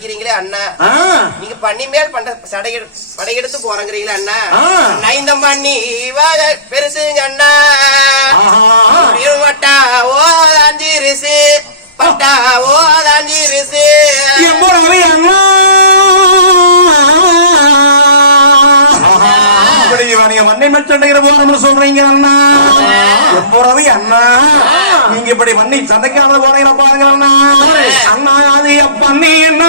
அடிக்கிறீங்களே அண்ணா? நீங்க பண்ணி மேல் பண்ற படையெடுத்து போறங்கிறீங்களே அண்ணா? நைந்த பண்ணி வாக பெருசுங்க அண்ணா. இருமட்டா ஓதாஞ்சி ரிசு பட்டா ஓதாஞ்சி ரிசு அண்ணா. தாஞ்சிருசு மண்ணை மட்டும் சொல்றீங்க அண்ணா. எவ்வளவு அண்ணா. நீங்க இப்படி மண்ணை சண்டைக்காத போறீங்க பாருங்க அண்ணா. அது பண்ணி என்ன?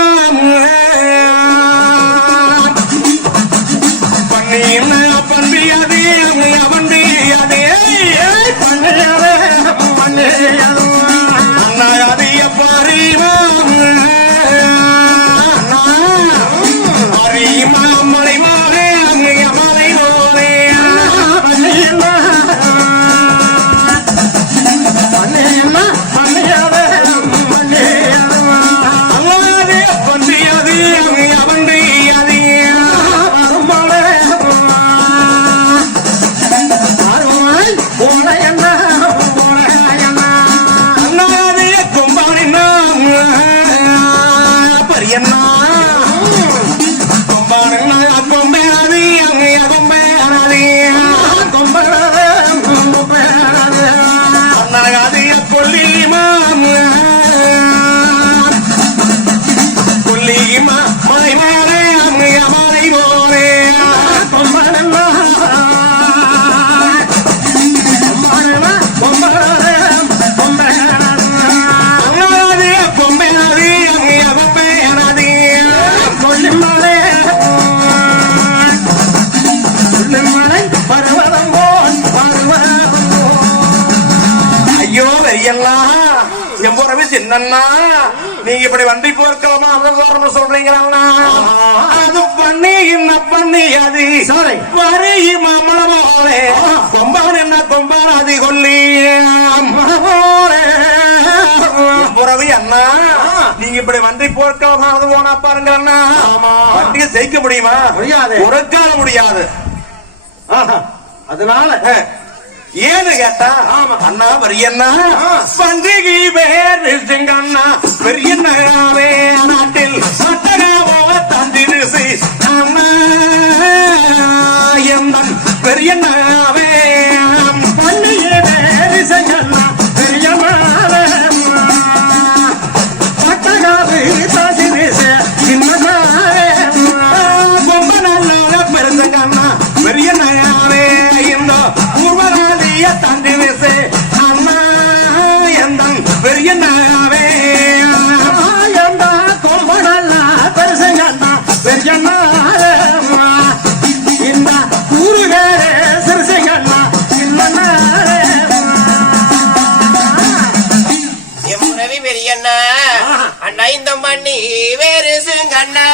கொல்லிமா வெறியண்ணா எம்போரவே சின்னண்ணா நீங்க இப்படி வண்டி போர்க்கலாமா அது சொல்றீங்களா அது பண்ணி என்ன பண்ணி அது மாமல போலே கொம்பான் என்ன கொம்பான் அது கொல்லி. புறவி அண்ணா? நீங்க இப்படி வண்டி போர்க்கலாமா அது போனா பாருங்க அண்ணா. வண்டியை ஜெயிக்க முடியுமா? முடியாது. ஒரு கால முடியாது அதனால ஏன்னு கேட்டா. அண்ணா பெரியண்ணா பண்டிகை பேர் செங்கண்ணா பெரியண்ணாவே நாட்டில் சட்டகாவோ தந்திருசி அண்ணா எந்தன் பெரியண்ணாவே பெரியமாவே இந்த பண்ணி வேறுசுங்க அண்ணா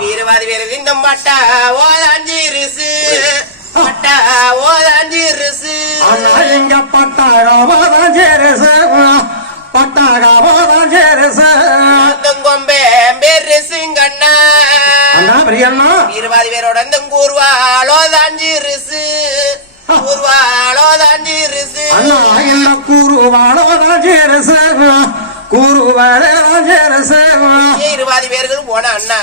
வீரவாதி வேறு விந்தம் பட்டா ஓ தாஞ்சிருசு பட்டா ஓ அண்ணா பிரியண்ணா வீரவாதி வேரோட கூர்வாளோ தாஞ்சிருசு கூர்வாளோ தாஞ்சிருசு அண்ணா என்ன கூறுவாளோதான் சேரச கூறுவாளோதான் சேரச இருபாதி பேர்கள் போன அண்ணா.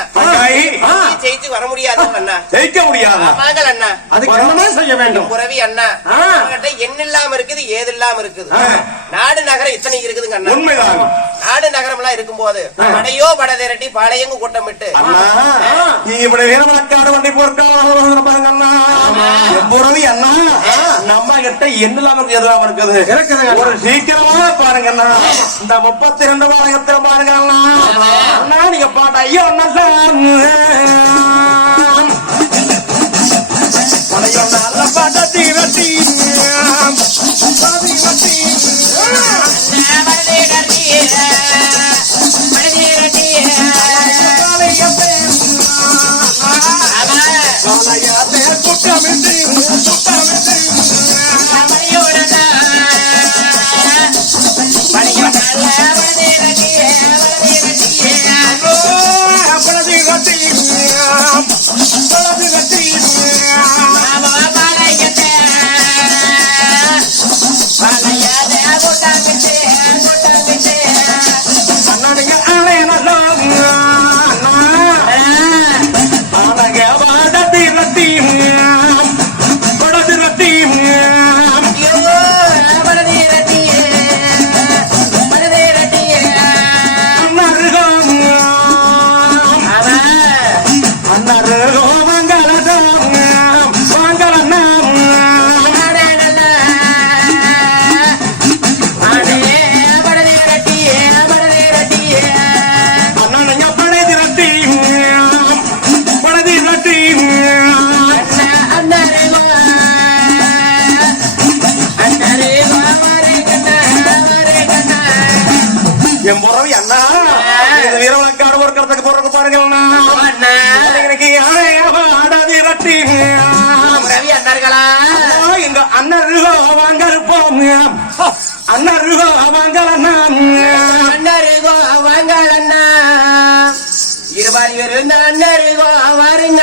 ஜெயிச்சு வர முடியாது அண்ணா? ஜெயிக்க முடியாதா? அண்ணா. அதுக்கு என்னமா செய்ய வேண்டும்? புறவி அண்ணா. என்ன இல்லாம இருக்குது ஏது இல்லாம இருக்குது. நாடு நகரம் இத்தனை இருக்குதுங்க அண்ணா? உண்மைதான். நாடு நகரம் எல்லாம் இருக்கும்போது படையோ பட திரட்டி பாளையங்க கூட்டமிட்டு. அண்ணா நீ இப்படி வீரமலக்காடு வண்டி பாருங்க அண்ணா. எம்புறவி அண்ணா. நம்ம கிட்ட என்னலாம் இருக்கு எதுலாம் இருக்குது? அண்ணா. ஒரு சீக்கிரமா பாருங்க அண்ணா. இந்த முப்பத்தி ரெண்டு பாளையத்துல பாருங்க அண்ணா? அண்ணா நீங்க பாட்ட ஐயோ நல்லா பழைய solamente என் முறவி அண்ணா வீரவனுக்கு ஆடு பொறுக்கிறதுக்கு போறதுக்கு பாருங்க அண்ணா எனக்கு ஆடாதி ரட்டி ரவி அண்ணர்களா. எங்க அண்ணருகோ வாங்க இருப்போம் அண்ணருகோ வாங்க அண்ணருகோ வாங்க அண்ணா இருபாரி அண்ணருகோ வாருங்க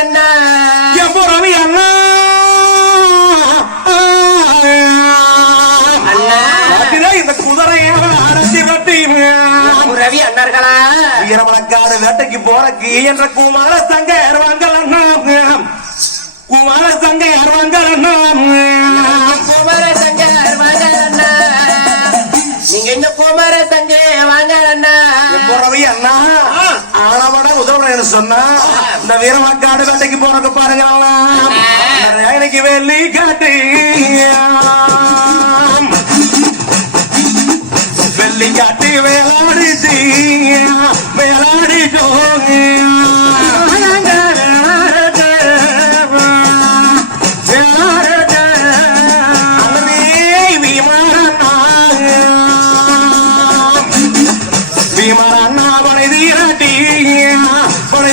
ரவி அண்ணர்களா? வீரமலக்காடு வேட்டைக்கு போறக்கு என்ற குமார சங்க ஏறுவாங்கள் அண்ணா. குமார சங்க ஏறுவாங்கள் அண்ணா. குமார சங்கர் வாங்க அண்ணா. நீங்க இந்த குமார சங்க வாங்க அண்ணா. எப்பறவை அண்ணா ஆளவட உதவுறேன்னு சொன்னா இந்த வீரமலக்காடு வேட்டைக்கு போறக்கு பாருங்க வெள்ளி காட்டு. வெள்ளி காட்டி வேளாடிச்சு வேளாடி விமானா பனை தீராட்டி பனை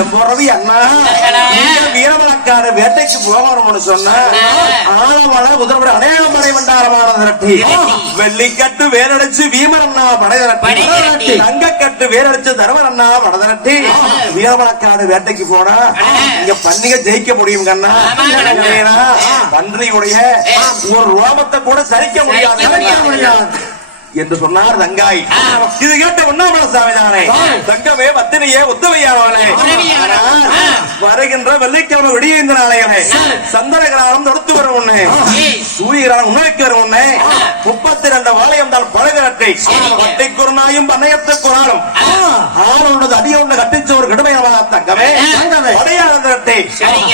என் புறவி அண்ணா. நீங்க வீரமலக்காடு வேட்டைக்கு போகணும்னு சொன்னா. ஆழமல உதரப்பட அநேகம் படை வண்டாரமான திரட்டி. வெள்ளிக்கட்டு வேலடிச்சு வீமரண்ணா படை திரட்டி. தங்கக்கட்டு வேலடிச்சு தருமரண்ணா படை திரட்டி. வீரமலக்காடு வேட்டைக்கு போனா இங்க பன்னிக ஜெயிக்க முடியும் கண்ணா. பன்றியுடைய ஒரு ரோமத்தை கூட சரிக்க முடியாது. என்று சொன்னார் தங்காய். இது கேட்ட உண்ணாமல சாமி தானே தங்கமே பத்தினியே. ஆ. வருகின்ற வெள்ளிக்கிழமை விடிய இந்த நாளையனே சந்தன கிராமம் தொடுத்து வரும் ஒண்ணு ஏய். சூரிய கிராமம் உணவுக்கு வரும் ஒண்ணு முப்பத்தி ரெண்டு வாழையம் தான் பழகரட்டை வட்டை குருநாயும் பண்ணையத்து ஆளுள்ளது அடியுள்ள கட்டிச்ச ஒரு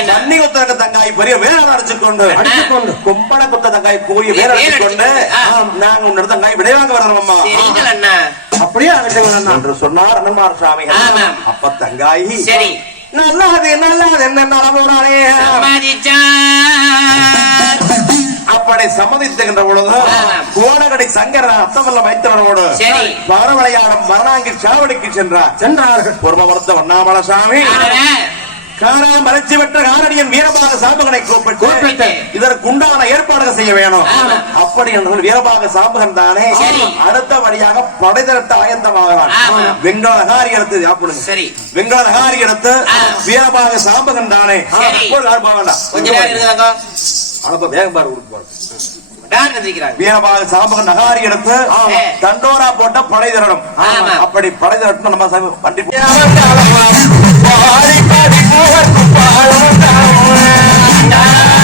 தண்ணி குத்தரக்க தங்காய் பெரிய வேலை அடிச்சு கொண்டு அடிச்சுக்கொண்டு. கொம்பன குத்த தங்காய் கூறிய வேலை அடிச்சு கொண்டு ஆ. நாங்க உன்னோட தங்காய் விடைவாங்க வரணும் அம்மா. சரிங்கள் அண்ணா அப்படியே ஆகட்டும் அண்ணா என்று சொன்னார் அண்ணன்மார் சுவாமி ஆமாம். அப்ப தங்காய். சரி. நல்லாது நல்லாது என்ன நலமுறானே சமாதிச்சார் அப்படி சம்மதித்துகின்ற பொழுது. கோடகடை சங்கர அத்தமல்ல வைத்தவனோடு சரி. வரவளையாடம் மரணாங்கி சாவடிக்கு சென்றார். சென்றார்கள். பொறுமவர்த்த வண்ணாமல சாமி அண்ணரே, காரா மறைச்சு பெற்ற காரடியன் வீரபாக சாம்பகனை கூப்பிட்டு. இதற்கு உண்டான ஏற்பாடுகள் செய்ய வேணும். அப்படி என்றால் வீரபாக சாம்பகன் தானே சரி. அடுத்தபடியாக படைதிரட்ட ஆயத்தமாகிறான் ஆமாம். வெங்கல நகாரி எடுத்து சாப்பிடுங்க சரி வெங்கல நகாரி எடுத்து. வீரபாக சாம்பகன் தானே வேண்டாம் அளப்ப வேகம் பாரு கொடுத்து பாரு டான் எழுதிக்கிறாங்க வீரமாக சாம்பக நகாரி எடுத்து. தண்டோரா போட்ட படை திரடும். அப்படி படை திரட்டும் நம்ம சாமி பாடி பாடி என்று வடசாமி தான்.